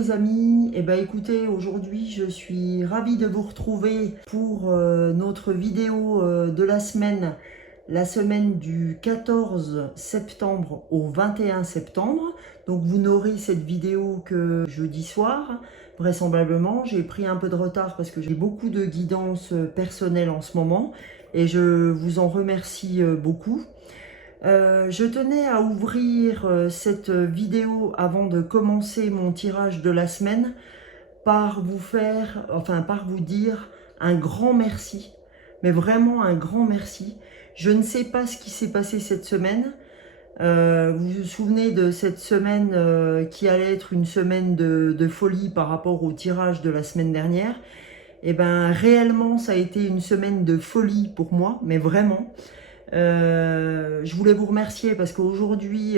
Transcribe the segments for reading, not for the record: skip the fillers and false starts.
les amis, eh ben écoutez, aujourd'hui je suis ravie de vous retrouver pour notre vidéo de la semaine du 14 septembre au 21 septembre. Donc vous n'aurez cette vidéo que jeudi soir, vraisemblablement. J'ai pris un peu de retard parce que j'ai beaucoup de guidance personnelle en ce moment et je vous en remercie beaucoup. Je tenais à ouvrir cette vidéo avant de commencer mon tirage de la semaine par vous dire un grand merci, mais vraiment un grand merci. Je ne sais pas ce qui s'est passé cette semaine. Vous vous souvenez de cette semaine qui allait être une semaine de folie par rapport au tirage de la semaine dernière. Et ben réellement ça a été une semaine de folie pour moi, mais vraiment. Je voulais vous remercier parce qu'aujourd'hui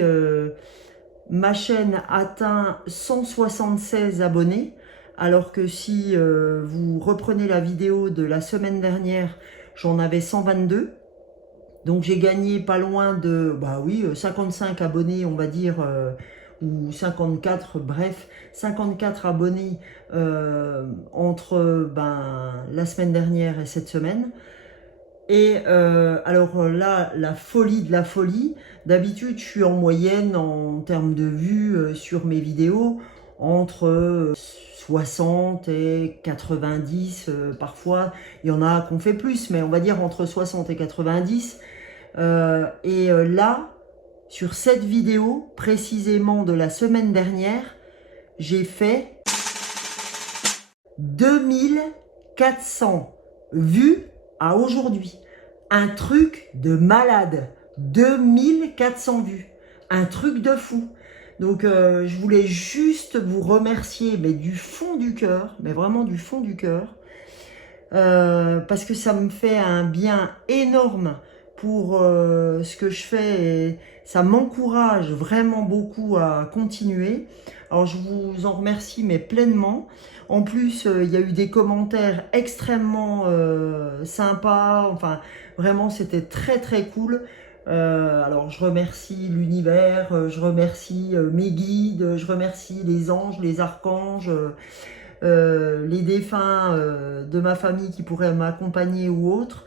ma chaîne atteint 176 abonnés, alors que si vous reprenez la vidéo de la semaine dernière, j'en avais 122. Donc j'ai gagné pas loin de 55 abonnés, on va dire, ou 54, bref, 54 abonnés entre la semaine dernière et cette semaine. Et alors là, la folie de la folie, d'habitude je suis en moyenne en termes de vues sur mes vidéos entre 60 et 90, parfois il y en a qu'on fait plus, mais on va dire entre 60 et 90. Là, sur cette vidéo précisément de la semaine dernière, j'ai fait 2400 vues à aujourd'hui. Un truc de malade. 2400 vues. Un truc de fou. Donc je voulais juste vous remercier, mais du fond du cœur, mais vraiment du fond du cœur, parce que ça me fait un bien énorme pour ce que je fais et ça m'encourage vraiment beaucoup à continuer. Alors je vous en remercie mais pleinement. En plus il y a eu des commentaires extrêmement sympas, enfin vraiment c'était très très cool. Alors je remercie l'univers, je remercie mes guides, je remercie les anges, les archanges, les défunts de ma famille qui pourraient m'accompagner ou autres.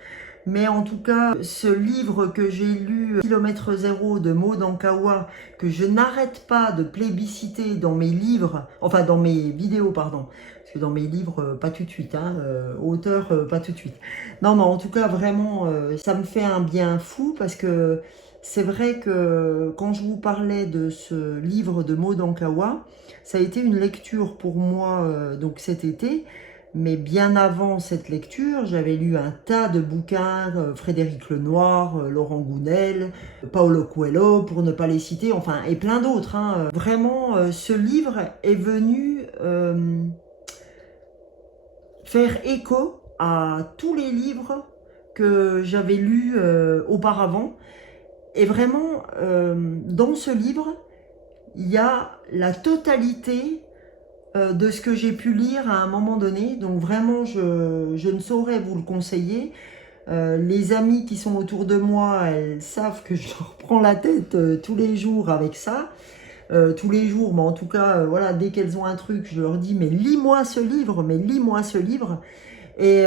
Mais en tout cas, ce livre que j'ai lu, Kilomètre Zéro de Maud Ankawa, que je n'arrête pas de plébisciter dans mes livres, enfin dans mes vidéos, pardon, parce que dans mes livres, pas tout de suite, hein, auteur, pas tout de suite. Non, mais en tout cas, vraiment, ça me fait un bien fou, parce que c'est vrai que quand je vous parlais de ce livre de Maud Ankawa, ça a été une lecture pour moi donc cet été. Mais bien avant cette lecture, j'avais lu un tas de bouquins, Frédéric Lenoir, Laurent Gounel, Paulo Coelho, pour ne pas les citer, enfin, et plein d'autres. Hein. Vraiment, ce livre est venu faire écho à tous les livres que j'avais lus auparavant. Et vraiment, dans ce livre, il y a la totalité de ce que j'ai pu lire à un moment donné. Donc vraiment, je ne saurais vous le conseiller. Les amis qui sont autour de moi, elles savent que je leur prends la tête tous les jours avec ça. Tous les jours, mais en tout cas, voilà, dès qu'elles ont un truc, je leur dis, mais lis-moi ce livre, mais lis-moi ce livre. Et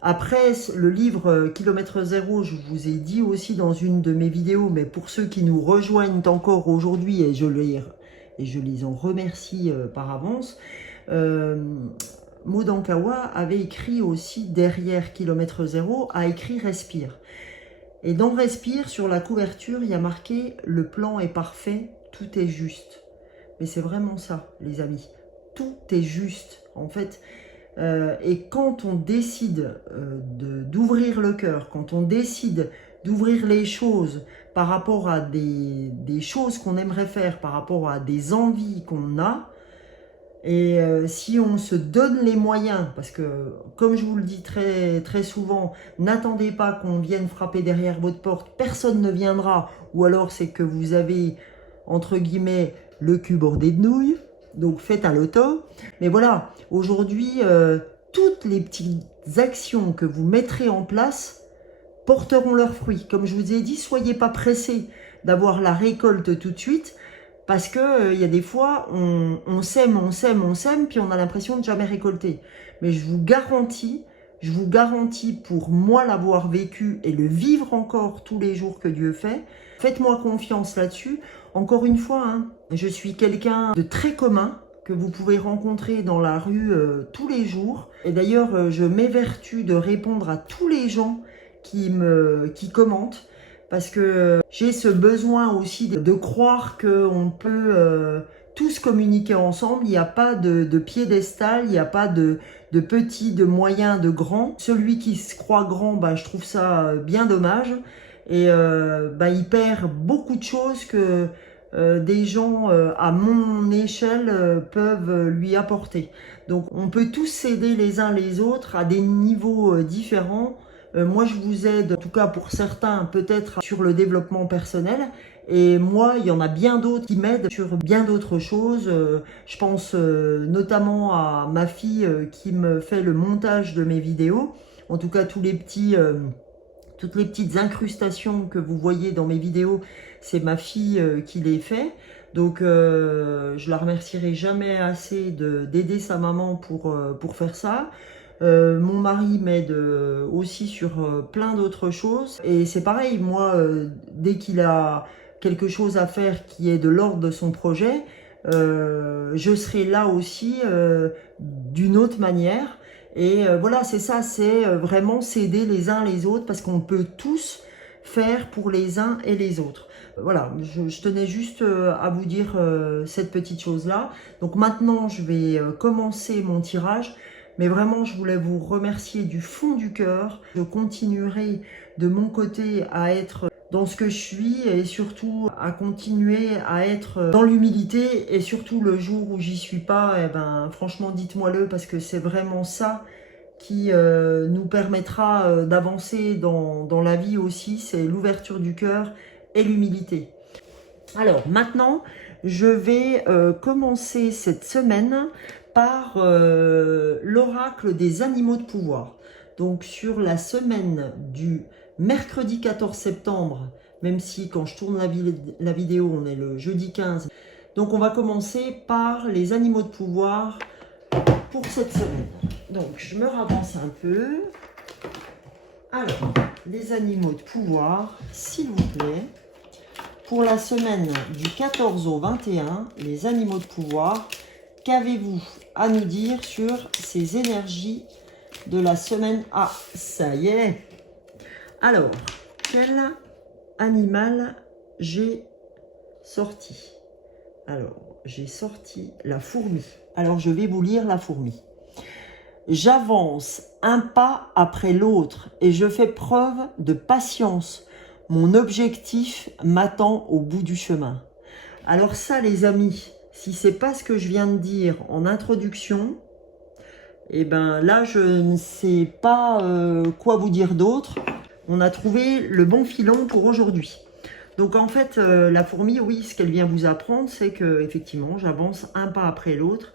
après, le livre Kilomètre Zéro, je vous ai dit aussi dans une de mes vidéos, mais pour ceux qui nous rejoignent encore aujourd'hui, et je les en remercie par avance, Maud Ankawa avait écrit aussi, derrière Kilomètre Zéro, a écrit Respire. Et dans Respire, sur la couverture, il y a marqué « Le plan est parfait, tout est juste ». Mais c'est vraiment ça, les amis. Tout est juste, en fait. Et quand on décide d'ouvrir le cœur, quand on décide d'ouvrir les choses par rapport à des choses qu'on aimerait faire, par rapport à des envies qu'on a, et si on se donne les moyens, parce que comme je vous le dis très, très souvent, n'attendez pas qu'on vienne frapper derrière votre porte, personne ne viendra, ou alors c'est que vous avez, entre guillemets, le cul bordé de nouilles, donc faites un loto. Mais voilà, aujourd'hui, toutes les petites actions que vous mettrez en place porteront leurs fruits. Comme je vous ai dit, soyez pas pressés d'avoir la récolte tout de suite. Parce que il y a des fois, on sème, puis on a l'impression de jamais récolter. Mais je vous garantis pour moi l'avoir vécu et le vivre encore tous les jours que Dieu fait, faites-moi confiance là-dessus. Encore une fois, hein, je suis quelqu'un de très commun que vous pouvez rencontrer dans la rue tous les jours. Et d'ailleurs, je m'évertue de répondre à tous les gens qui commentent, parce que j'ai ce besoin aussi de croire qu'on peut tous communiquer ensemble. Il n'y a pas de piédestal, il n'y a pas de petit, de moyen, de grand. Celui qui se croit grand, bah, je trouve ça bien dommage. Et bah, il perd beaucoup de choses que des gens à mon échelle peuvent lui apporter. Donc on peut tous s'aider les uns les autres à des niveaux différents. Moi je vous aide, en tout cas pour certains, peut-être sur le développement personnel. Et moi, il y en a bien d'autres qui m'aident sur bien d'autres choses. Je pense notamment à ma fille qui me fait le montage de mes vidéos. En tout cas, toutes les petites incrustations que vous voyez dans mes vidéos, c'est ma fille qui les fait. Donc je la remercierai jamais assez d'aider sa maman pour faire ça. Mon mari m'aide aussi sur plein d'autres choses. Et c'est pareil, moi, dès qu'il a quelque chose à faire qui est de l'ordre de son projet, je serai là aussi d'une autre manière. Et voilà, c'est ça, c'est vraiment s'aider les uns les autres, parce qu'on peut tous faire pour les uns et les autres. Voilà, je tenais juste à vous dire cette petite chose-là. Donc maintenant, je vais commencer mon tirage. Mais vraiment, je voulais vous remercier du fond du cœur. Je continuerai de mon côté à être dans ce que je suis, et surtout à continuer à être dans l'humilité. Et surtout le jour où j'y suis pas, eh ben, franchement, dites-moi-le, parce que c'est vraiment ça qui nous permettra d'avancer dans la vie aussi. C'est l'ouverture du cœur et l'humilité. Alors maintenant, je vais commencer cette semaine par l'oracle des animaux de pouvoir. Donc sur la semaine du mercredi 14 septembre, même si quand je tourne la vidéo, on est le jeudi 15. Donc on va commencer par les animaux de pouvoir pour cette semaine. Donc je me avance un peu. Alors, les animaux de pouvoir, s'il vous plaît. Pour la semaine du 14 au 21, les animaux de pouvoir, qu'avez-vous à nous dire sur ces énergies de la semaine? Ah, ça y est. Alors, quel animal j'ai sorti? Alors, j'ai sorti la fourmi. Alors, je vais vous lire la fourmi. J'avance un pas après l'autre et je fais preuve de patience. Mon objectif m'attend au bout du chemin. Alors ça, les amis, si c'est pas ce que je viens de dire en introduction, eh ben là, je ne sais pas quoi vous dire d'autre. On a trouvé le bon filon pour aujourd'hui. Donc en fait, la fourmi, oui, ce qu'elle vient vous apprendre, c'est que effectivement, j'avance un pas après l'autre.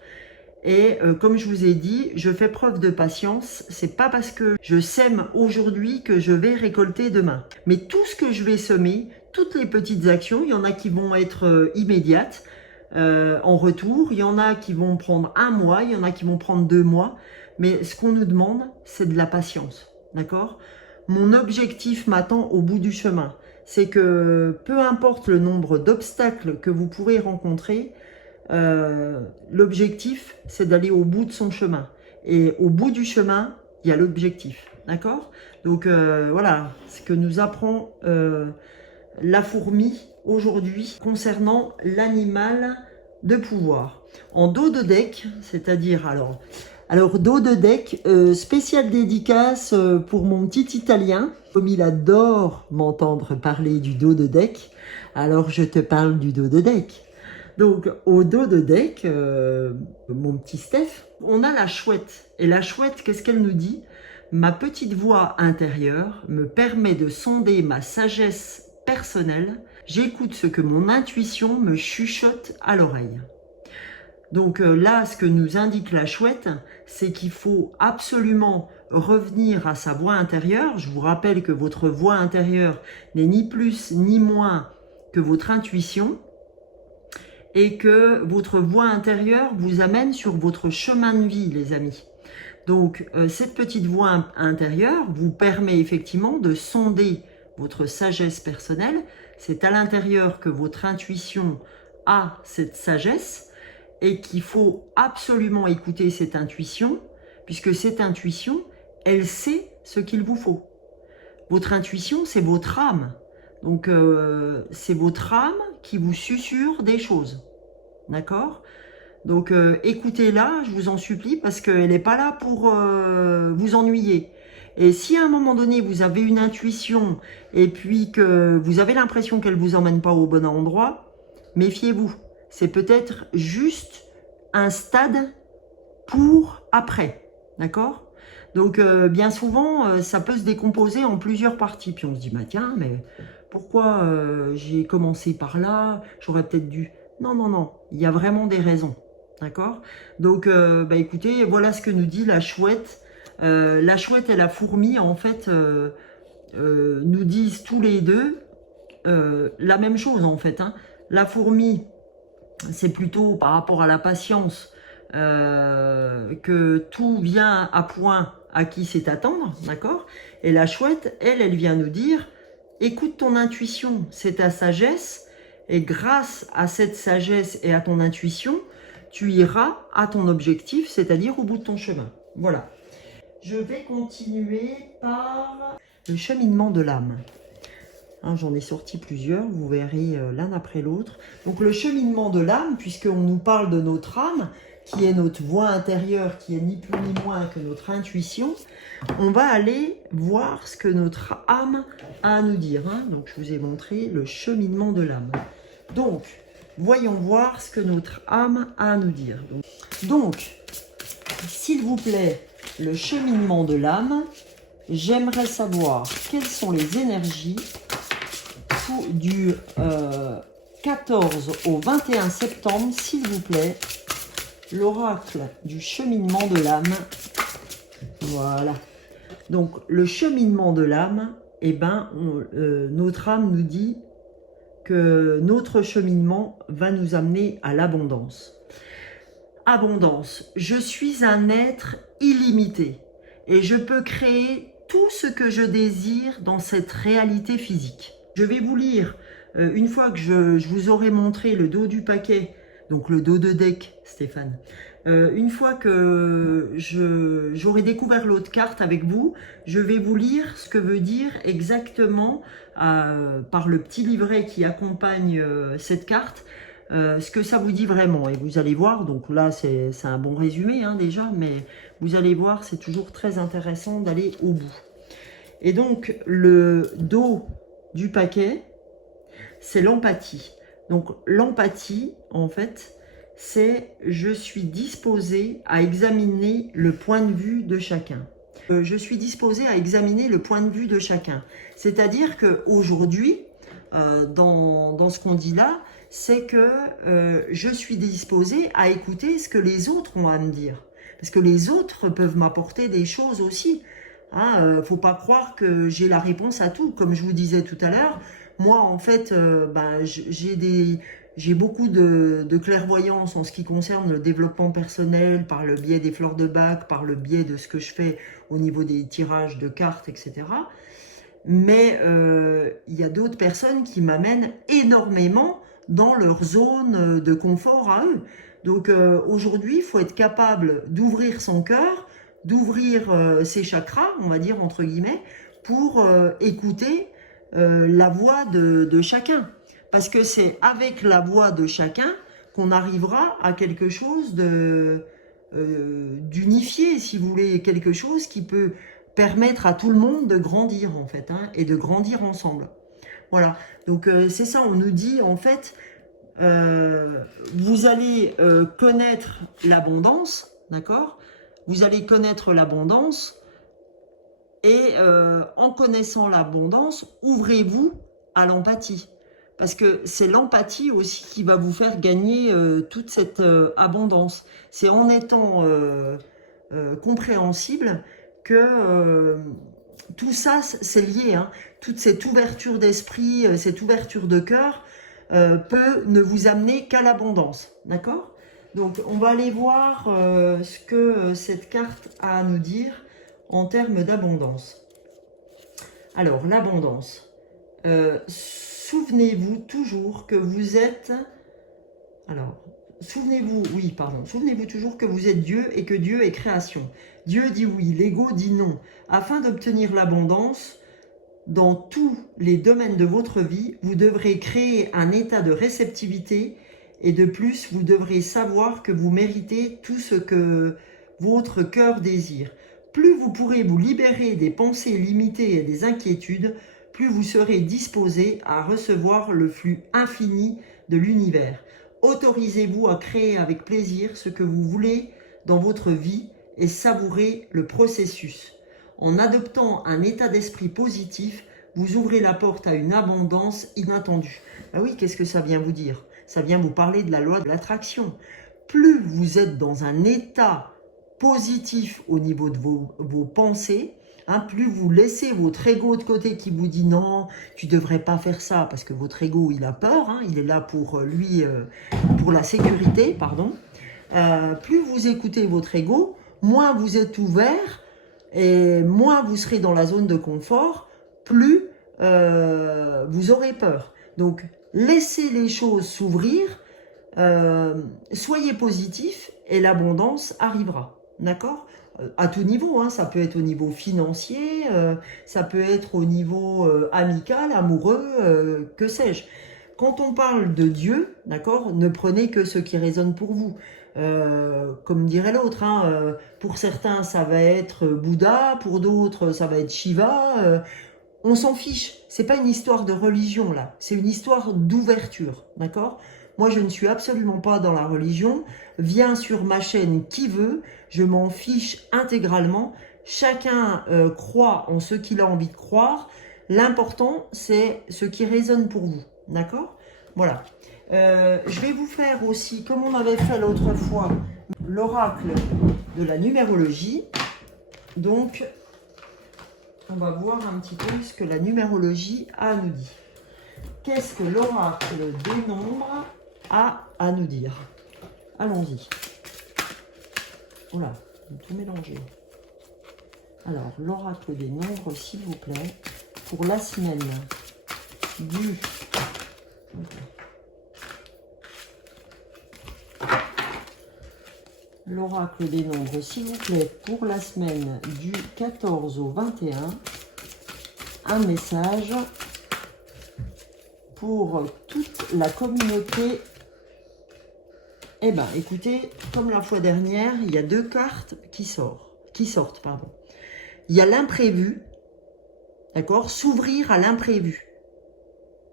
Et comme je vous ai dit, je fais preuve de patience. C'est pas parce que je sème aujourd'hui que je vais récolter demain. Mais tout ce que je vais semer, toutes les petites actions, il y en a qui vont être immédiates en retour. Il y en a qui vont prendre 1 mois, il y en a qui vont prendre 2 mois. Mais ce qu'on nous demande, c'est de la patience. D'accord? Mon objectif m'attend au bout du chemin. C'est que peu importe le nombre d'obstacles que vous pourrez rencontrer, l'objectif, c'est d'aller au bout de son chemin. Et au bout du chemin, il y a l'objectif. D'accord? Donc voilà ce que nous apprend la fourmi aujourd'hui concernant l'animal de pouvoir. En dos de deck, c'est-à-dire alors dos de deck, spécial dédicace pour mon petit Italien. Comme il adore m'entendre parler du dos de deck, alors je te parle du dos de deck. Donc, au dos de deck, mon petit Steph, on a la chouette. Et la chouette, qu'est-ce qu'elle nous dit? Ma petite voix intérieure me permet de sonder ma sagesse personnelle. J'écoute ce que mon intuition me chuchote à l'oreille. Donc là, ce que nous indique la chouette, c'est qu'il faut absolument revenir à sa voix intérieure. Je vous rappelle que votre voix intérieure n'est ni plus ni moins que votre intuition. et que votre voix intérieure vous amène sur votre chemin de vie, les amis. Donc, cette petite voix intérieure vous permet effectivement de sonder votre sagesse personnelle. C'est à l'intérieur que votre intuition a cette sagesse et qu'il faut absolument écouter cette intuition, puisque cette intuition, elle sait ce qu'il vous faut. Votre intuition, c'est votre âme. Donc, c'est votre âme qui vous susurre des choses. D'accord ? Donc, écoutez-la, je vous en supplie, parce qu'elle n'est pas là pour vous ennuyer. Et si à un moment donné, vous avez une intuition, et puis que vous avez l'impression qu'elle ne vous emmène pas au bon endroit, méfiez-vous. C'est peut-être juste un stade pour après. D'accord ? Donc, bien souvent, ça peut se décomposer en plusieurs parties. Puis on se dit, bah tiens, mais pourquoi j'ai commencé par là? J'aurais peut-être dû... Non, non, non, il y a vraiment des raisons. D'accord? Donc, bah écoutez, voilà ce que nous dit la chouette. La chouette et la fourmi, en fait, nous disent tous les deux la même chose, en fait. Hein. La fourmi, c'est plutôt par rapport à la patience, que tout vient à point à qui c'est attendre, d'accord? Et la chouette, elle vient nous dire, écoute ton intuition, c'est ta sagesse, et grâce à cette sagesse et à ton intuition, tu iras à ton objectif, c'est-à-dire au bout de ton chemin. Voilà. Je vais continuer par le cheminement de l'âme. Hein, j'en ai sorti plusieurs, vous verrez l'un après l'autre. Donc le cheminement de l'âme, puisqu'on nous parle de notre âme, qui est notre voix intérieure, qui est ni plus ni moins que notre intuition, on va aller voir ce que notre âme a à nous dire. Hein. Donc je vous ai montré le cheminement de l'âme. Donc, voyons voir ce que notre âme a à nous dire. Donc s'il vous plaît, le cheminement de l'âme, j'aimerais savoir quelles sont les énergies du 14 au 21 septembre, s'il vous plaît, l'oracle du cheminement de l'âme. Voilà. Donc, le cheminement de l'âme, eh ben, notre âme nous dit que notre cheminement va nous amener à l'abondance. Abondance. Je suis un être illimité et je peux créer tout ce que je désire dans cette réalité physique. Je vais vous lire, une fois que je vous aurai montré le dos du paquet, donc le dos de deck, Stéphane, une fois que j'aurai découvert l'autre carte avec vous, je vais vous lire ce que veut dire exactement, par le petit livret qui accompagne cette carte, ce que ça vous dit vraiment. Et vous allez voir, donc là c'est un bon résumé hein, déjà, mais vous allez voir, c'est toujours très intéressant d'aller au bout. Et donc le dos du paquet, c'est l'empathie. Donc l'empathie, en fait, c'est je suis disposé à examiner le point de vue de chacun. Je suis disposé à examiner le point de vue de chacun. C'est-à-dire qu'aujourd'hui, dans ce qu'on dit là, c'est que je suis disposé à écouter ce que les autres ont à me dire. Parce que les autres peuvent m'apporter des choses aussi. Hein, faut pas croire que j'ai la réponse à tout. Comme je vous disais tout à l'heure, moi en fait, j'ai beaucoup de clairvoyance en ce qui concerne le développement personnel, par le biais des fleurs de bac, par le biais de ce que je fais au niveau des tirages de cartes, etc. Mais il y a d'autres personnes qui m'amènent énormément dans leur zone de confort à eux. Donc aujourd'hui, il faut être capable d'ouvrir son cœur, d'ouvrir ses chakras, on va dire entre guillemets, pour écouter la voix de chacun. Parce que c'est avec la voix de chacun qu'on arrivera à quelque chose d'unifié, si vous voulez, quelque chose qui peut permettre à tout le monde de grandir en fait, hein, et de grandir ensemble. Voilà, donc c'est ça, on nous dit en fait, vous allez connaître l'abondance, d'accord? Vous allez connaître l'abondance et en connaissant l'abondance, ouvrez-vous à l'empathie. Parce que c'est l'empathie aussi qui va vous faire gagner toute cette abondance. C'est en étant compréhensible que tout ça, c'est lié. Hein. Toute cette ouverture d'esprit, cette ouverture de cœur, peut ne vous amener qu'à l'abondance. D'accord? Donc, on va aller voir ce que cette carte a à nous dire en termes d'abondance. Alors, l'abondance. Souvenez-vous toujours que vous êtes... Alors, souvenez-vous toujours que vous êtes Dieu et que Dieu est création. Dieu dit oui, l'ego dit non. Afin d'obtenir l'abondance, dans tous les domaines de votre vie, vous devrez créer un état de réceptivité et de plus, vous devrez savoir que vous méritez tout ce que votre cœur désire. Plus vous pourrez vous libérer des pensées limitées et des inquiétudes, plus vous serez disposé à recevoir le flux infini de l'univers. Autorisez-vous à créer avec plaisir ce que vous voulez dans votre vie et savourez le processus. En adoptant un état d'esprit positif, vous ouvrez la porte à une abondance inattendue. Ah oui, qu'est-ce que ça vient vous dire? Ça vient vous parler de la loi de l'attraction. Plus vous êtes dans un état positif au niveau de vos pensées, plus vous laissez votre ego de côté qui vous dit non, tu ne devrais pas faire ça, parce que votre ego, il a peur, il est là pour lui, pour la sécurité, pardon. Plus vous écoutez votre ego, moins vous êtes ouvert, et moins vous serez dans la zone de confort, plus vous aurez peur. Donc, laissez les choses s'ouvrir, soyez positif et l'abondance arrivera. D'accord? À tout niveau, ça peut être au niveau financier, ça peut être au niveau amical, amoureux, que sais-je. Quand on parle de Dieu, d'accord, ne prenez que ce qui résonne pour vous. Comme dirait l'autre, pour certains ça va être Bouddha, pour d'autres ça va être Shiva, on s'en fiche, c'est pas une histoire de religion là, c'est une histoire d'ouverture, d'accord? Moi je ne suis absolument pas dans la religion, viens sur ma chaîne qui veut, je m'en fiche intégralement, chacun croit en ce qu'il a envie de croire, l'important c'est ce qui résonne pour vous, d'accord? Voilà. Je vais vous faire aussi, comme on avait fait l'autre fois, l'oracle de la numérologie. Donc, on va voir un petit peu ce que la numérologie a à nous dire. Qu'est-ce que l'oracle des nombres a à nous dire? Allons-y. Oula, tout mélangé. Alors, l'oracle des nombres, s'il vous plaît, pour la semaine du... L'oracle des nombres, s'il vous plaît, pour la semaine du 14 au 21, un message pour toute la communauté. Eh bien, écoutez, comme la fois dernière, il y a deux cartes qui sortent. Il y a l'imprévu, d'accord? S'ouvrir à l'imprévu,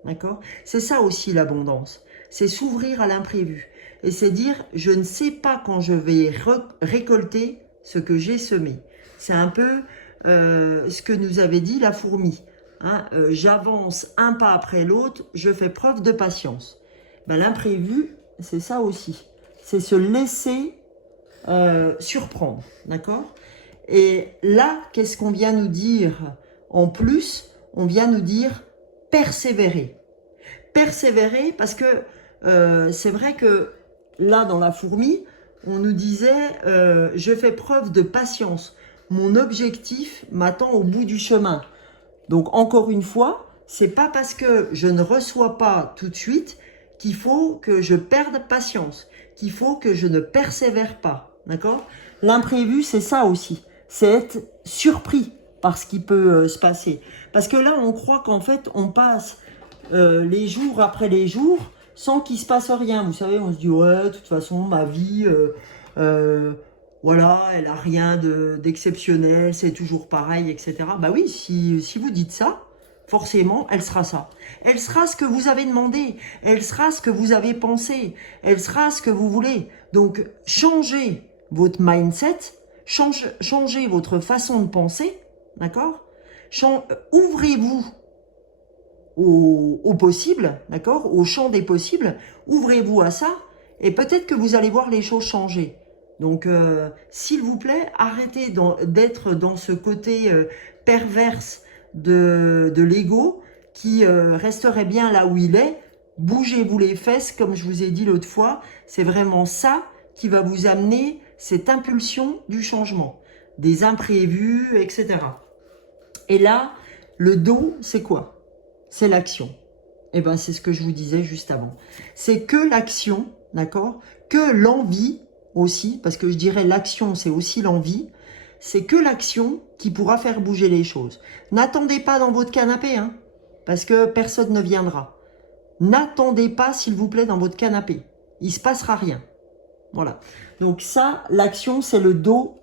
d'accord? C'est ça aussi l'abondance, c'est s'ouvrir à l'imprévu. Et c'est dire, je ne sais pas quand je vais récolter ce que j'ai semé. C'est un peu ce que nous avait dit la fourmi. J'avance un pas après l'autre, je fais preuve de patience. L'imprévu, c'est ça aussi. C'est se laisser surprendre, d'accord? Et là, qu'est-ce qu'on vient nous dire en plus? On vient nous dire persévérer. Persévérer parce que c'est vrai que là, dans la fourmi, on nous disait je fais preuve de patience. Mon objectif m'attend au bout du chemin. Donc, encore une fois, c'est pas parce que je ne reçois pas tout de suite qu'il faut que je perde patience, qu'il faut que je ne persévère pas. D'accord? L'imprévu, c'est ça aussi. C'est être surpris par ce qui peut se passer. Parce que là, on croit qu'en fait, on passe les jours après les jours sans qu'il se passe rien. Vous savez, on se dit, ouais, de toute façon, ma vie, voilà, elle n'a rien d'exceptionnel, c'est toujours pareil, etc. Bah oui, si vous dites ça, forcément, elle sera ça. Elle sera ce que vous avez demandé, elle sera ce que vous avez pensé, elle sera ce que vous voulez. Donc, changez votre mindset, changez votre façon de penser, d'accord? Ouvrez-vous au possible, d'accord, au champ des possibles, ouvrez-vous à ça, et peut-être que vous allez voir les choses changer. Donc, s'il vous plaît, arrêtez d'être dans ce côté perverse de l'ego qui resterait bien là où il est. bougez-vous les fesses, comme je vous ai dit l'autre fois. C'est vraiment ça qui va vous amener cette impulsion du changement, des imprévus, etc. Et là, le dos, c'est quoi? C'est l'action. Et bien, c'est ce que je vous disais juste avant. C'est que l'action, d'accord? Que l'envie aussi, parce que je dirais l'action, c'est aussi l'envie. C'est que l'action qui pourra faire bouger les choses. N'attendez pas dans votre canapé, hein, parce que personne ne viendra. N'attendez pas, s'il vous plaît, dans votre canapé. Il ne se passera rien. Voilà. Donc ça, l'action, c'est le dos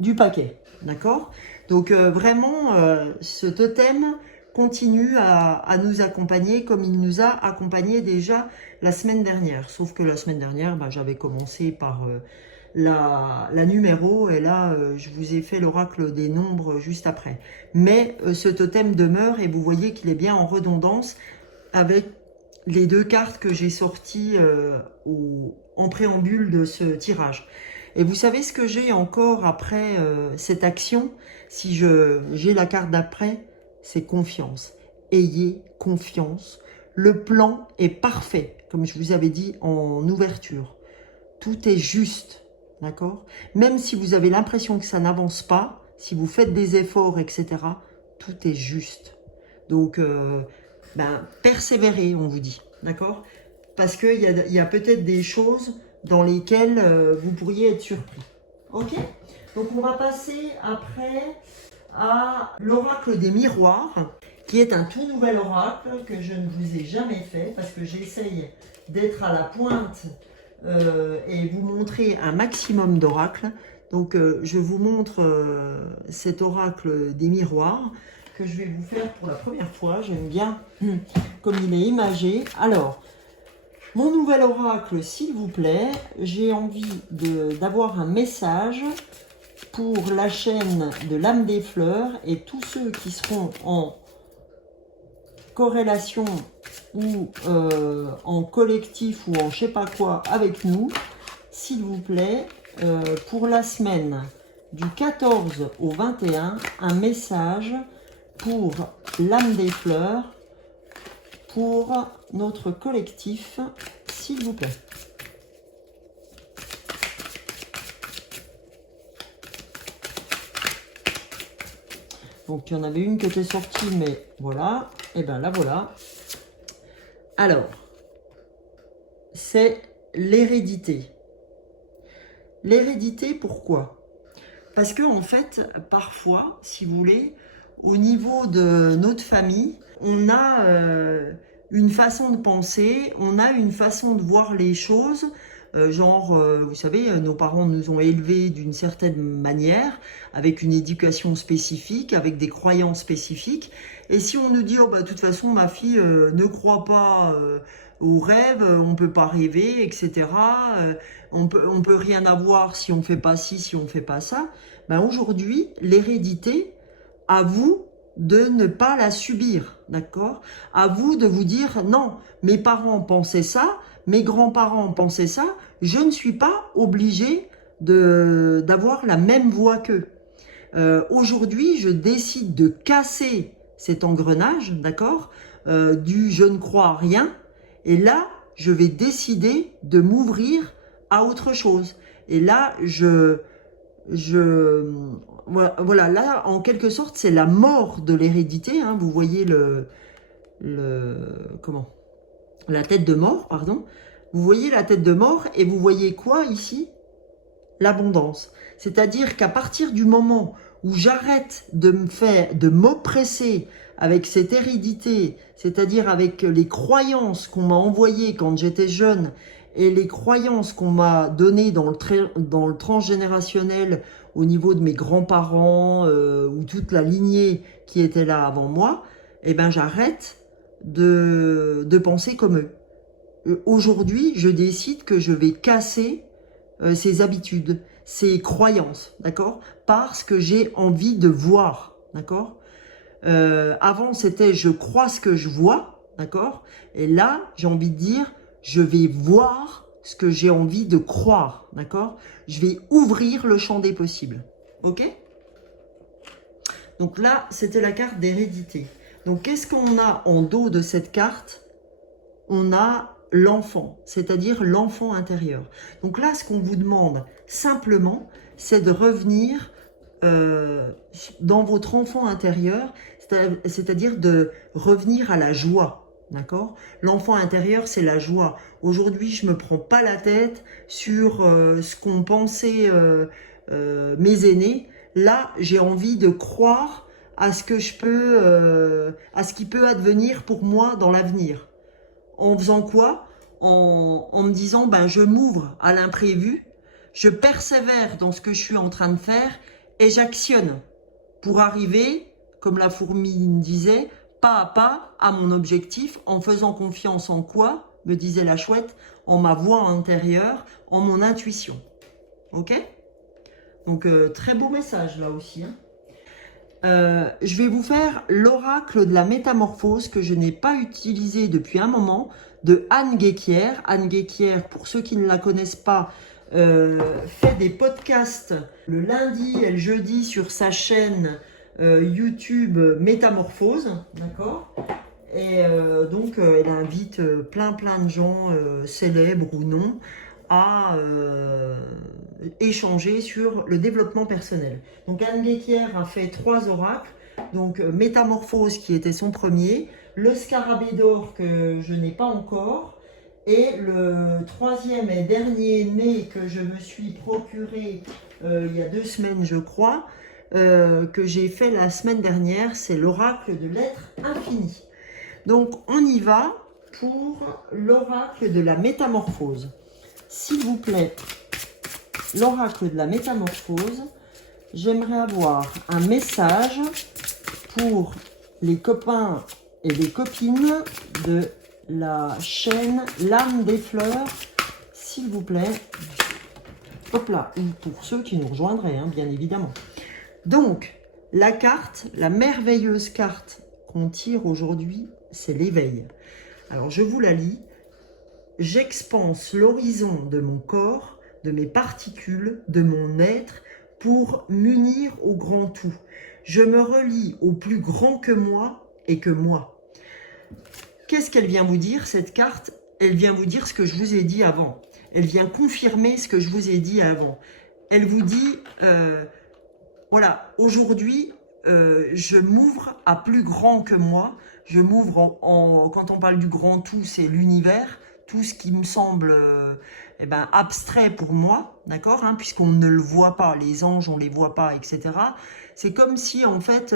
du paquet. D'accord? Donc vraiment, ce totem continue à nous accompagner comme il nous a accompagnés déjà la semaine dernière. Sauf que la semaine dernière, j'avais commencé par la numéro et là, je vous ai fait l'oracle des nombres juste après. Mais ce totem demeure et vous voyez qu'il est bien en redondance avec les deux cartes que j'ai sorties en préambule de ce tirage. Et vous savez ce que j'ai encore après cette action, si j'ai la carte d'après, c'est confiance. Ayez confiance. Le plan est parfait, comme je vous avais dit en ouverture. Tout est juste, d'accord? Même si vous avez l'impression que ça n'avance pas, si vous faites des efforts, etc., tout est juste. Donc, persévérez, on vous dit, d'accord? Parce qu'il y a peut-être des choses dans lesquelles vous pourriez être surpris. Ok? Donc, on va passer après à l'oracle des miroirs, qui est un tout nouvel oracle que je ne vous ai jamais fait, parce que j'essaye d'être à la pointe et vous montrer un maximum d'oracles. Donc, je vous montre cet oracle des miroirs, que je vais vous faire pour la première fois. J'aime bien comme il est imagé. Alors, mon nouvel oracle, s'il vous plaît, j'ai envie d'avoir un message pour la chaîne de l'âme des fleurs et tous ceux qui seront en corrélation ou en collectif ou en je sais pas quoi avec nous, s'il vous plaît, pour la semaine du 14 au 21, un message pour l'âme des fleurs, pour notre collectif, s'il vous plaît. Donc, il y en avait une qui était sortie, mais voilà. Et bien, la voilà. Alors, c'est l'hérédité. L'hérédité, pourquoi? Parce que, en fait, parfois, si vous voulez, au niveau de notre famille, on a une façon de penser, on a une façon de voir les choses, vous savez, nos parents nous ont élevés d'une certaine manière, avec une éducation spécifique, avec des croyances spécifiques. Et si on nous dit, oh, de toute façon, ma fille ne croit pas aux rêves, on peut pas rêver, etc. On peut rien avoir si on fait pas ci, si on fait pas ça. Aujourd'hui, l'hérédité, à vous de ne pas la subir, d'accord? À vous de vous dire, non, mes parents pensaient ça, mes grands-parents pensaient ça, je ne suis pas obligé d'avoir la même voix qu'eux. Aujourd'hui, je décide de casser cet engrenage, d'accord? Du je ne crois à rien, et là, je vais décider de m'ouvrir à autre chose. Et là, voilà, là, en quelque sorte, c'est la mort de l'hérédité. Hein, vous voyez la tête de mort, pardon. Vous voyez la tête de mort et vous voyez quoi ici? L'abondance. C'est-à-dire qu'à partir du moment où j'arrête de m'oppresser avec cette hérédité, c'est-à-dire avec les croyances qu'on m'a envoyées quand j'étais jeune et les croyances qu'on m'a données dans le transgénérationnel au niveau de mes grands-parents ou toute la lignée qui était là avant moi, j'arrête de penser comme eux. Aujourd'hui, je décide que je vais casser ces habitudes, ces croyances, d'accord? Parce que j'ai envie de voir, d'accord? Avant, c'était je crois ce que je vois, d'accord? Et là, j'ai envie de dire, je vais voir ce que j'ai envie de croire, d'accord? Je vais ouvrir le champ des possibles, ok? Donc là, c'était la carte d'hérédité. Donc, qu'est-ce qu'on a en dos de cette carte? on a l'enfant, c'est-à-dire l'enfant intérieur. Donc là, ce qu'on vous demande simplement, c'est de revenir dans votre enfant intérieur, c'est-à-dire de revenir à la joie, d'accord? L'enfant intérieur, c'est la joie. Aujourd'hui, je ne me prends pas la tête sur ce qu'ont pensé mes aînés. Là, j'ai envie de croire à ce que je peux, à ce qui peut advenir pour moi dans l'avenir. En faisant quoi? En me disant, ben, je m'ouvre à l'imprévu, je persévère dans ce que je suis en train de faire et j'actionne pour arriver, comme la fourmi me disait, pas à pas à mon objectif, en faisant confiance en quoi, me disait la chouette, en ma voix intérieure, en mon intuition. Ok? Donc, très beau message là aussi, hein. Je vais vous faire l'oracle de la métamorphose que je n'ai pas utilisé depuis un moment, de Anne Guéquière. Anne Guéquière, pour ceux qui ne la connaissent pas, fait des podcasts le lundi et le jeudi sur sa chaîne YouTube Métamorphose, d'accord? Et donc, elle invite plein de gens, célèbres ou non, à échanger sur le développement personnel. Donc Anne Guéquière a fait 3 oracles, donc Métamorphose qui était son premier, le Scarabée d'or que je n'ai pas encore, et le 3e et dernier né que je me suis procuré il y a 2 semaines je crois, que j'ai fait la semaine dernière, c'est l'oracle de l'être infini. Donc on y va pour l'oracle de la métamorphose. S'il vous plaît, l'oracle de la métamorphose, j'aimerais avoir un message pour les copains et les copines de la chaîne L'âme des fleurs, s'il vous plaît. Hop là, ou pour ceux qui nous rejoindraient, hein, bien évidemment. Donc, la carte, la merveilleuse carte qu'on tire aujourd'hui, c'est l'éveil. Alors, je vous la lis. J'expanse l'horizon de mon corps, de mes particules, de mon être, pour m'unir au grand tout. Je me relie au plus grand que moi et que moi. Qu'est-ce qu'elle vient vous dire, cette carte? Elle vient vous dire ce que je vous ai dit avant. Elle vient confirmer ce que je vous ai dit avant. Elle vous dit, voilà, aujourd'hui, je m'ouvre à plus grand que moi. Je m'ouvre quand on parle du grand tout, c'est l'univers. Tout ce qui me semble abstrait pour moi, d'accord, hein, puisqu'on ne le voit pas, les anges, on ne les voit pas, etc. C'est comme si, en fait,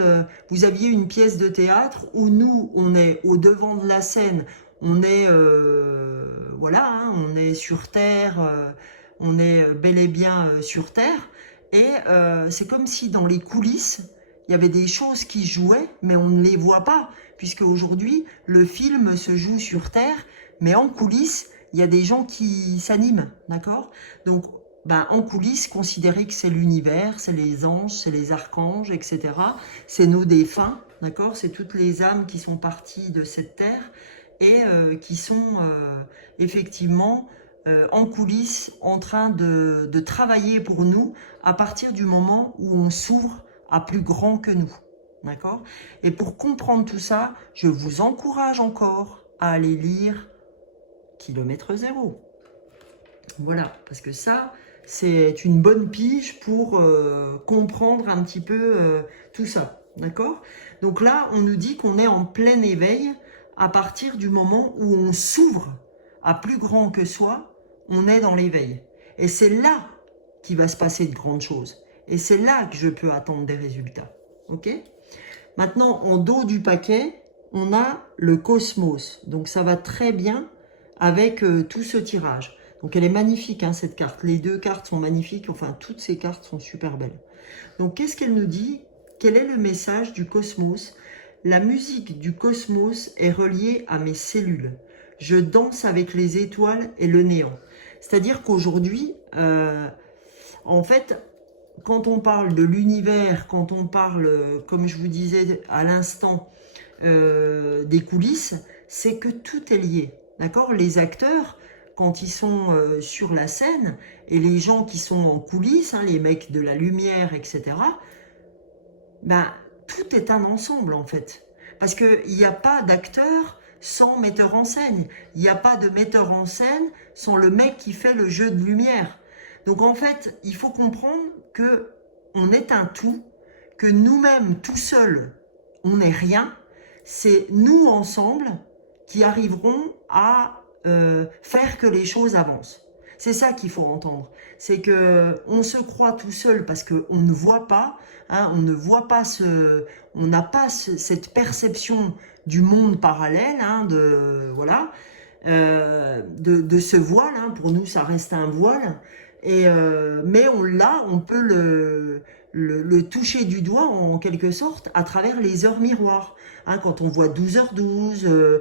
vous aviez une pièce de théâtre où nous, on est au devant de la scène, on est, voilà, hein, on est sur Terre, on est bel et bien sur Terre, et c'est comme si dans les coulisses, il y avait des choses qui jouaient, mais on ne les voit pas, puisque aujourd'hui, le film se joue sur Terre, mais en coulisses, il y a des gens qui s'animent, d'accord? Donc, en coulisses, considérez que c'est l'univers, c'est les anges, c'est les archanges, etc. C'est nos défunts, d'accord? C'est toutes les âmes qui sont parties de cette terre et qui sont effectivement en coulisses en train de travailler pour nous à partir du moment où on s'ouvre à plus grand que nous, d'accord? Et pour comprendre tout ça, je vous encourage encore à aller lire Kilomètre Zéro. Voilà, parce que ça, c'est une bonne pige pour comprendre un petit peu tout ça, d'accord? Donc là, on nous dit qu'on est en plein éveil à partir du moment où on s'ouvre à plus grand que soi, on est dans l'éveil. Et c'est là qu'il va se passer de grandes choses. Et c'est là que je peux attendre des résultats, ok? Maintenant, en dos du paquet, on a le cosmos. Donc ça va très bien avec tout ce tirage. Donc elle est magnifique, hein, cette carte. Les 2 cartes sont magnifiques. Enfin, toutes ces cartes sont super belles. Donc qu'est-ce qu'elle nous dit? Quel est le message du cosmos? La musique du cosmos est reliée à mes cellules. Je danse avec les étoiles et le néant. C'est-à-dire qu'aujourd'hui, en fait, quand on parle de l'univers, quand on parle, comme je vous disais à l'instant, des coulisses, c'est que tout est lié. D'accord? Les acteurs, quand ils sont sur la scène, et les gens qui sont en coulisses, hein, les mecs de la lumière, etc., tout est un ensemble, en fait. Parce qu'il n'y a pas d'acteur sans metteur en scène. Il n'y a pas de metteur en scène sans le mec qui fait le jeu de lumière. Donc en fait, il faut comprendre que on est un tout, que nous-mêmes, tout seuls, on n'est rien. C'est nous ensemble qui arriveront à faire que les choses avancent. C'est ça qu'il faut entendre. C'est que on se croit tout seul parce qu'on ne voit pas, hein, on ne voit pas on n'a pas cette perception du monde parallèle, hein, voilà, de ce voile. Hein, pour nous, ça reste un voile. Mais on peut le toucher du doigt en quelque sorte à travers les heures miroirs. Hein, quand on voit 12h12,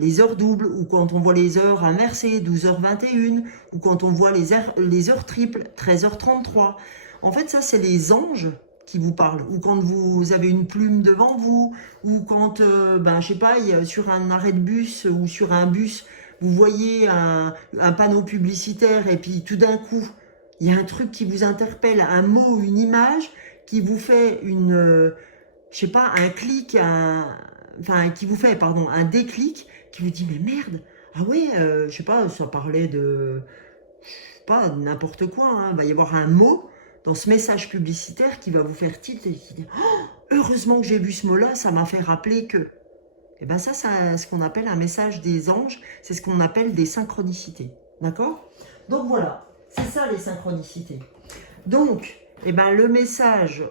les heures doubles, ou quand on voit les heures inversées, 12h21, ou quand on voit les heures triples, 13h33. En fait, ça, c'est les anges qui vous parlent, ou quand vous avez une plume devant vous, ou quand, je sais pas, sur un arrêt de bus ou sur un bus, vous voyez un panneau publicitaire et puis tout d'un coup, il y a un truc qui vous interpelle, un mot, une image qui vous fait je sais pas, un clic, qui vous fait, pardon, un déclic qui vous dit, mais merde, ah ouais, je sais pas, ça parlait de, je sais pas, n'importe quoi, hein, il va y avoir un mot dans ce message publicitaire qui va vous faire tilt et qui dit, oh, heureusement que j'ai vu ce mot-là, ça m'a fait rappeler que. Et bien ça, c'est ce qu'on appelle un message des anges, c'est ce qu'on appelle des synchronicités, d'accord? Donc voilà, c'est ça les synchronicités. Donc, le message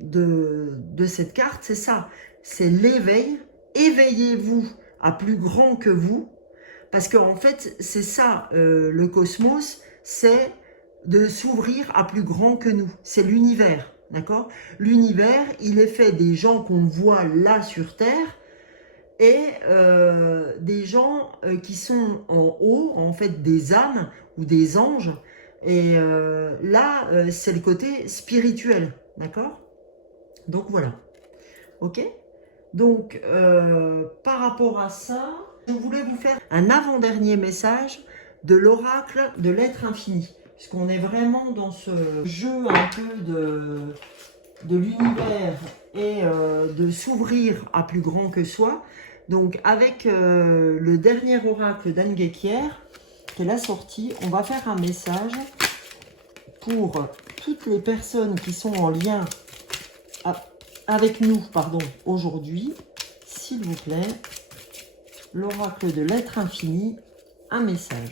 de cette carte, c'est ça, c'est l'éveil. Éveillez-vous à plus grand que vous, parce qu'en fait, c'est ça, le cosmos, c'est de s'ouvrir à plus grand que nous, c'est l'univers. D'accord? L'univers, il est fait des gens qu'on voit là sur Terre et des gens qui sont en haut, en fait des âmes ou des anges. Et là, c'est le côté spirituel. D'accord? Donc voilà. Ok? Donc, par rapport à ça, je voulais vous faire un avant-dernier message de l'oracle de l'être infini. Puisqu'on est vraiment dans ce jeu un peu de l'univers et de s'ouvrir à plus grand que soi. Donc avec le dernier oracle d'Anne Guéquier, qu'elle a sorti, on va faire un message pour toutes les personnes qui sont en lien avec nous, aujourd'hui. S'il vous plaît, l'oracle de l'être infini, un message.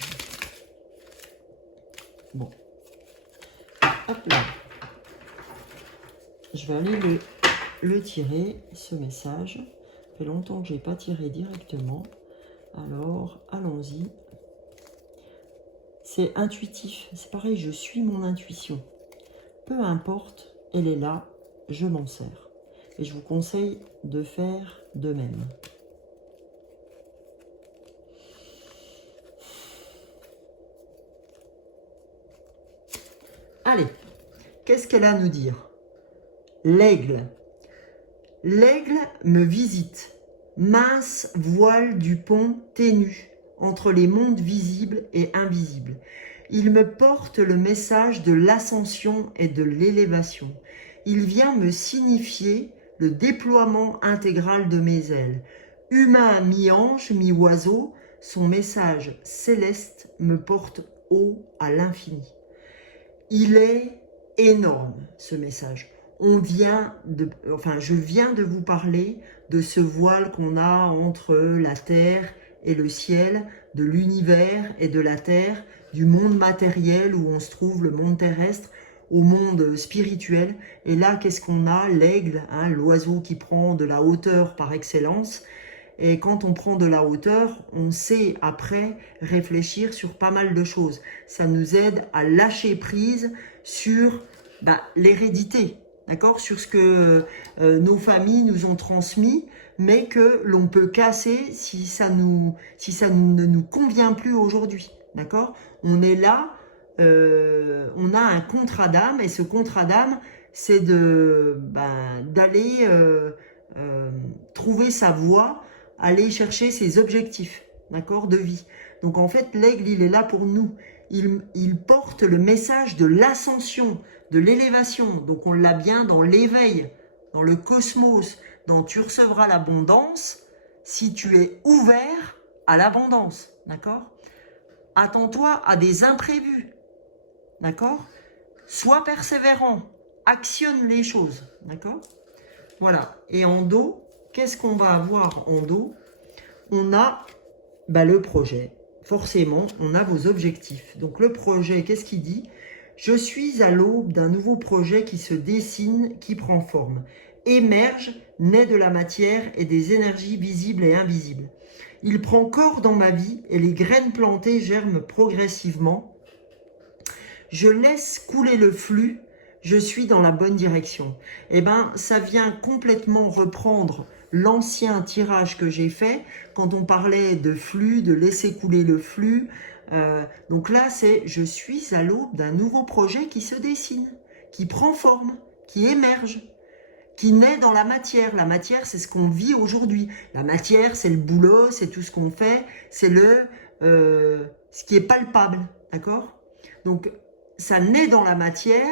Bon. Hop là. Je vais aller le tirer, ce message. Ça fait longtemps que je n'ai pas tiré directement. Alors, allons-y. C'est intuitif. C'est pareil, je suis mon intuition. Peu importe, elle est là, je m'en sers. Et je vous conseille de faire de même. Allez, qu'est-ce qu'elle a à nous dire? L'aigle. L'aigle me visite, mince voile du pont ténu, entre les mondes visibles et invisibles. Il me porte le message de l'ascension et de l'élévation. Il vient me signifier le déploiement intégral de mes ailes. Humain mi-ange, mi-oiseau, son message céleste me porte haut à l'infini. Il est énorme, ce message. Je viens de vous parler de ce voile qu'on a entre la terre et le ciel, de l'univers et de la terre, du monde matériel où on se trouve, le monde terrestre, au monde spirituel. Et là, qu'est-ce qu'on a? L'aigle, hein, l'oiseau qui prend de la hauteur par excellence. Et quand on prend de la hauteur, on sait après réfléchir sur pas mal de choses. Ça nous aide à lâcher prise sur l'hérédité, d'accord, sur ce que nos familles nous ont transmis, mais que l'on peut casser si ça ne nous convient plus aujourd'hui, d'accord. On est là, on a un contrat d'âme, et ce contrat d'âme, c'est d'aller trouver sa voie, aller chercher ses objectifs, d'accord, de vie. Donc en fait, l'aigle, il est là pour nous. Il porte le message de l'ascension, de l'élévation. Donc on l'a bien dans l'éveil, dans le cosmos, Donc tu recevras l'abondance si tu es ouvert à l'abondance, d'accord? Attends-toi à des imprévus, d'accord? Sois persévérant, actionne les choses, d'accord? Voilà, et en dos, qu'est-ce qu'on va avoir en dos? On a le projet, forcément, on a vos objectifs. Donc le projet, qu'est-ce qu'il dit? Je suis à l'aube d'un nouveau projet qui se dessine, qui prend forme. Émerge, naît de la matière et des énergies visibles et invisibles. Il prend corps dans ma vie et les graines plantées germent progressivement. Je laisse couler le flux, je suis dans la bonne direction. Eh bien, ça vient complètement reprendre l'ancien tirage que j'ai fait quand on parlait de flux, de laisser couler le flux. Donc là, c'est je suis à l'aube d'un nouveau projet qui se dessine, qui prend forme, qui émerge, qui naît dans la matière. La matière, c'est ce qu'on vit aujourd'hui. La matière, c'est le boulot, c'est tout ce qu'on fait, c'est ce qui est palpable, d'accord? Donc, ça naît dans la matière,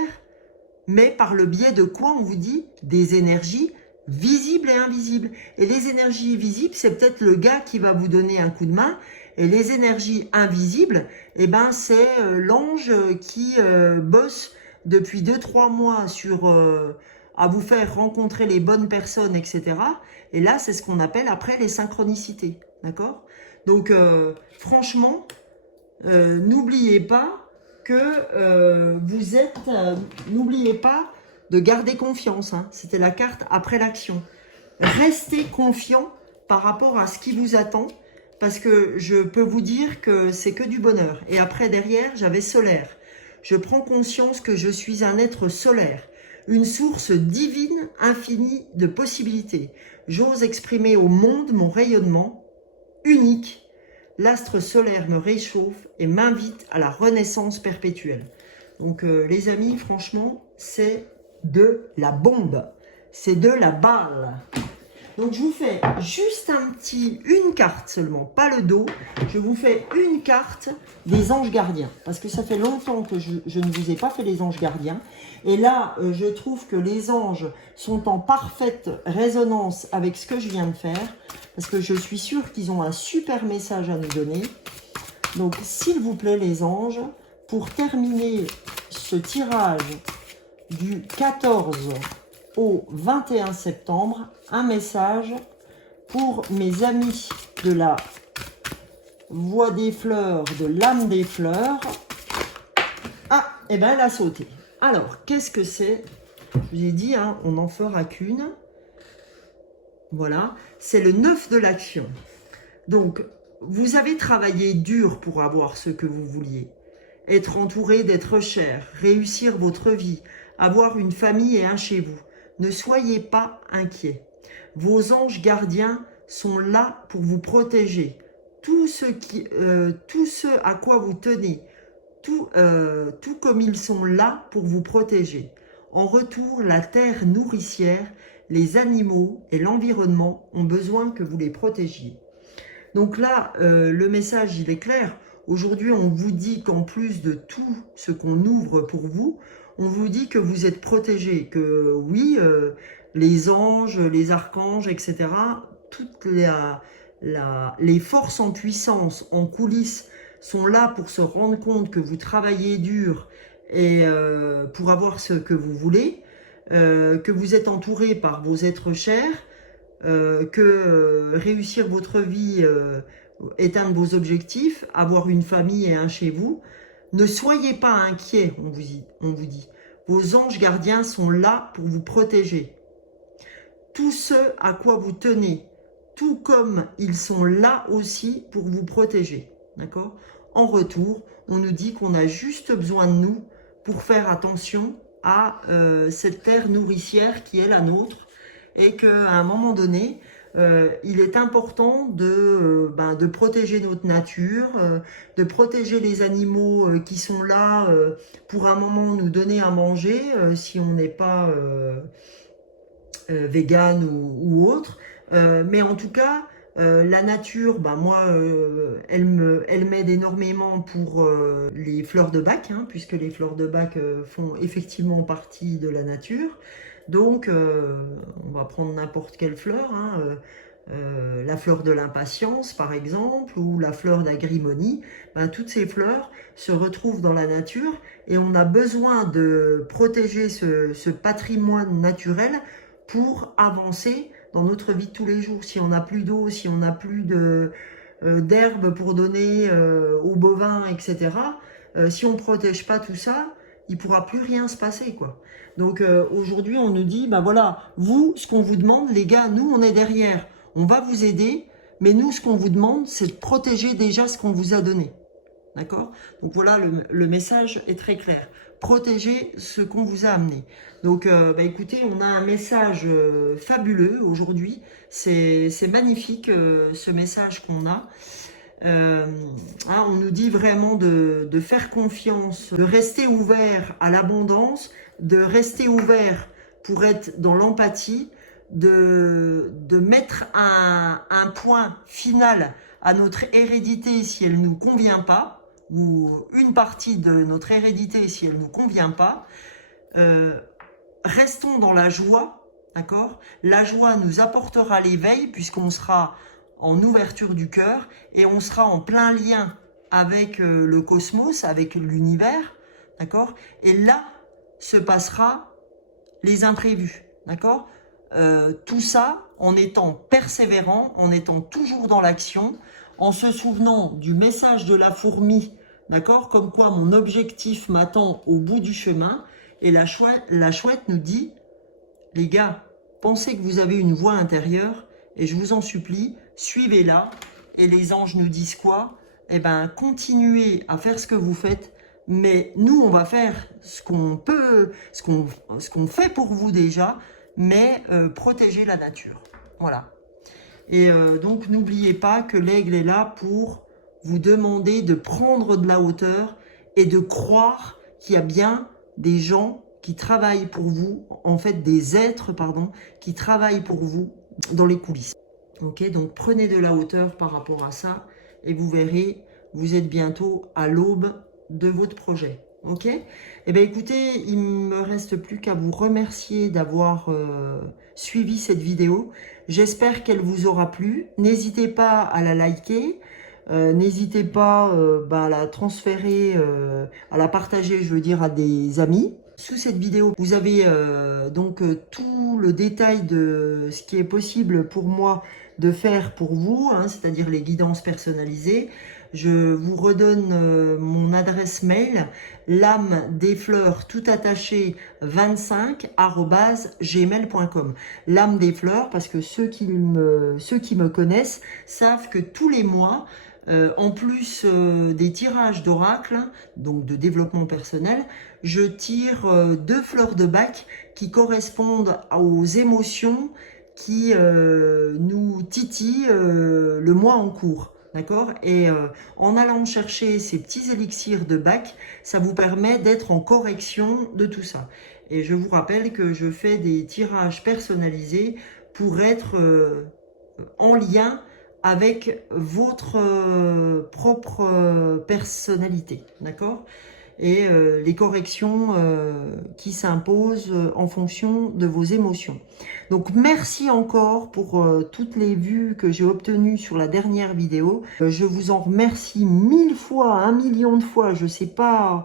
mais par le biais de quoi on vous dit? Des énergies visibles et invisibles. Et les énergies visibles, c'est peut-être le gars qui va vous donner un coup de main. Et les énergies invisibles, eh ben, c'est l'ange qui bosse depuis 2-3 mois sur à vous faire rencontrer les bonnes personnes, etc. Et là, c'est ce qu'on appelle après les synchronicités. D'accord? Donc, franchement, n'oubliez pas que vous êtes... n'oubliez pas de garder confiance. Hein. C'était la carte après l'action. Restez confiant par rapport à ce qui vous attend, parce que je peux vous dire que c'est que du bonheur. Et après, derrière, j'avais solaire. Je prends conscience que je suis un être solaire, une source divine, infinie de possibilités. J'ose exprimer au monde mon rayonnement unique. L'astre solaire me réchauffe et m'invite à la renaissance perpétuelle. Donc les amis, franchement, c'est de la bombe. C'est de la balle. Donc je vous fais juste une carte seulement, pas le dos. Je vous fais une carte des anges gardiens. Parce que ça fait longtemps que je ne vous ai pas fait les anges gardiens. Et là, je trouve que les anges sont en parfaite résonance avec ce que je viens de faire. Parce que je suis sûre qu'ils ont un super message à nous donner. Donc s'il vous plaît les anges, pour terminer ce tirage du 14 au 21 septembre, un message pour mes amis de la Voix des fleurs, de l'âme des fleurs. Ah, et bien elle a sauté. Alors, qu'est-ce que c'est? Je vous ai dit, hein, on n'en fera qu'une. Voilà, c'est le 9 de l'action. Donc, vous avez travaillé dur pour avoir ce que vous vouliez. Être entouré d'êtres chers, réussir votre vie, avoir une famille et un chez vous. Ne soyez pas inquiets. Vos anges gardiens sont là pour vous protéger. Tout ce à quoi vous tenez, tout comme ils sont là pour vous protéger. En retour, la terre nourricière, les animaux et l'environnement ont besoin que vous les protégiez. Donc là, le message, il est clair. Aujourd'hui, on vous dit qu'en plus de tout ce qu'on ouvre pour vous, on vous dit que vous êtes protégés, que oui, les anges, les archanges, etc., toutes les forces en puissance, en coulisses, sont là pour se rendre compte que vous travaillez dur et pour avoir ce que vous voulez, que vous êtes entouré par vos êtres chers, que réussir votre vie est un de vos objectifs, avoir une famille et un chez vous. Ne soyez pas inquiets, on vous dit. Vos anges gardiens sont là pour vous protéger. Tout ce à quoi vous tenez, tout comme ils sont là aussi pour vous protéger. D'accord? En retour, on nous dit qu'on a juste besoin de nous pour faire attention à cette terre nourricière qui est la nôtre, et qu'à un moment donné, il est important de protéger notre nature, de protéger les animaux qui sont là pour un moment nous donner à manger, si on n'est pas vegan ou autre. Mais en tout cas, la nature, moi, elle m'aide énormément pour les fleurs de bac, hein, puisque les fleurs de bac font effectivement partie de la nature. Donc, on va prendre n'importe quelle fleur, hein, la fleur de l'impatience par exemple, ou la fleur d'agrimony, ben, toutes ces fleurs se retrouvent dans la nature et on a besoin de protéger ce patrimoine naturel pour avancer dans notre vie de tous les jours. Si on n'a plus d'eau, si on n'a plus d'herbe pour donner aux bovins, etc., si on ne protège pas tout ça, il ne pourra plus rien se passer, quoi. Donc aujourd'hui, on nous dit, ben voilà, vous, ce qu'on vous demande, les gars, nous, on est derrière. On va vous aider, mais nous, ce qu'on vous demande, c'est de protéger déjà ce qu'on vous a donné. D'accord? Donc voilà, le message est très clair. Protégez ce qu'on vous a amené. Donc, bah écoutez, on a un message fabuleux aujourd'hui. C'est magnifique ce message qu'on a. Hein, on nous dit vraiment de faire confiance, de rester ouvert à l'abondance, de rester ouvert pour être dans l'empathie, de mettre un point final à notre hérédité si elle ne nous convient pas, ou une partie de notre hérédité si elle ne nous convient pas. Restons dans la joie, d'accord? La joie nous apportera l'éveil puisqu'on sera en ouverture du cœur et on sera en plein lien avec le cosmos, avec l'univers, d'accord? Et là se passera les imprévus, d'accord? Tout ça en étant persévérant, en étant toujours dans l'action, en se souvenant du message de la fourmi, d'accord? Comme quoi mon objectif m'attend au bout du chemin. Et la chouette nous dit, les gars, pensez que vous avez une voix intérieure et je vous en supplie, suivez-la. Et les anges nous disent quoi? Eh ben, continuez à faire ce que vous faites, mais nous, on va faire ce qu'on peut, ce qu'on fait pour vous déjà, mais protéger la nature. Voilà. Et donc, n'oubliez pas que l'aigle est là pour vous demander de prendre de la hauteur et de croire qu'il y a bien des gens qui travaillent pour vous, en fait des êtres, pardon, qui travaillent pour vous dans les coulisses. Ok, donc prenez de la hauteur par rapport à ça et vous verrez, vous êtes bientôt à l'aube de votre projet. Ok? Eh bien écoutez, il ne me reste plus qu'à vous remercier d'avoir suivi cette vidéo. J'espère qu'elle vous aura plu. N'hésitez pas à la liker. N'hésitez pas à la transférer, à la partager, je veux dire, à des amis. Sous cette vidéo, vous avez donc tout le détail de ce qui est possible pour moi de faire pour vous, hein, c'est-à-dire les guidances personnalisées. Je vous redonne mon adresse mail, l'âme des fleurs tout attaché 25@gmail.com. L'âme des fleurs, parce que ceux qui me connaissent savent que tous les mois, en plus des tirages d'oracle, donc de développement personnel, je tire 2 fleurs de bac qui correspondent aux émotions qui nous titillent le mois en cours. D'accord? Et en allant chercher ces petits élixirs de bac, ça vous permet d'être en correction de tout ça. Et je vous rappelle que je fais des tirages personnalisés pour être en lien avec votre propre personnalité, d'accord? Et les corrections qui s'imposent en fonction de vos émotions. Donc merci encore pour toutes les vues que j'ai obtenues sur la dernière vidéo. Je vous en remercie 1000 fois, 1 million de fois, je ne sais pas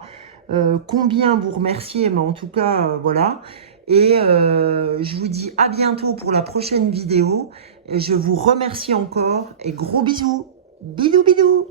combien vous remercier, mais en tout cas voilà. Et je vous dis à bientôt pour la prochaine vidéo. Je vous remercie encore et gros bisous. Bidou bidou.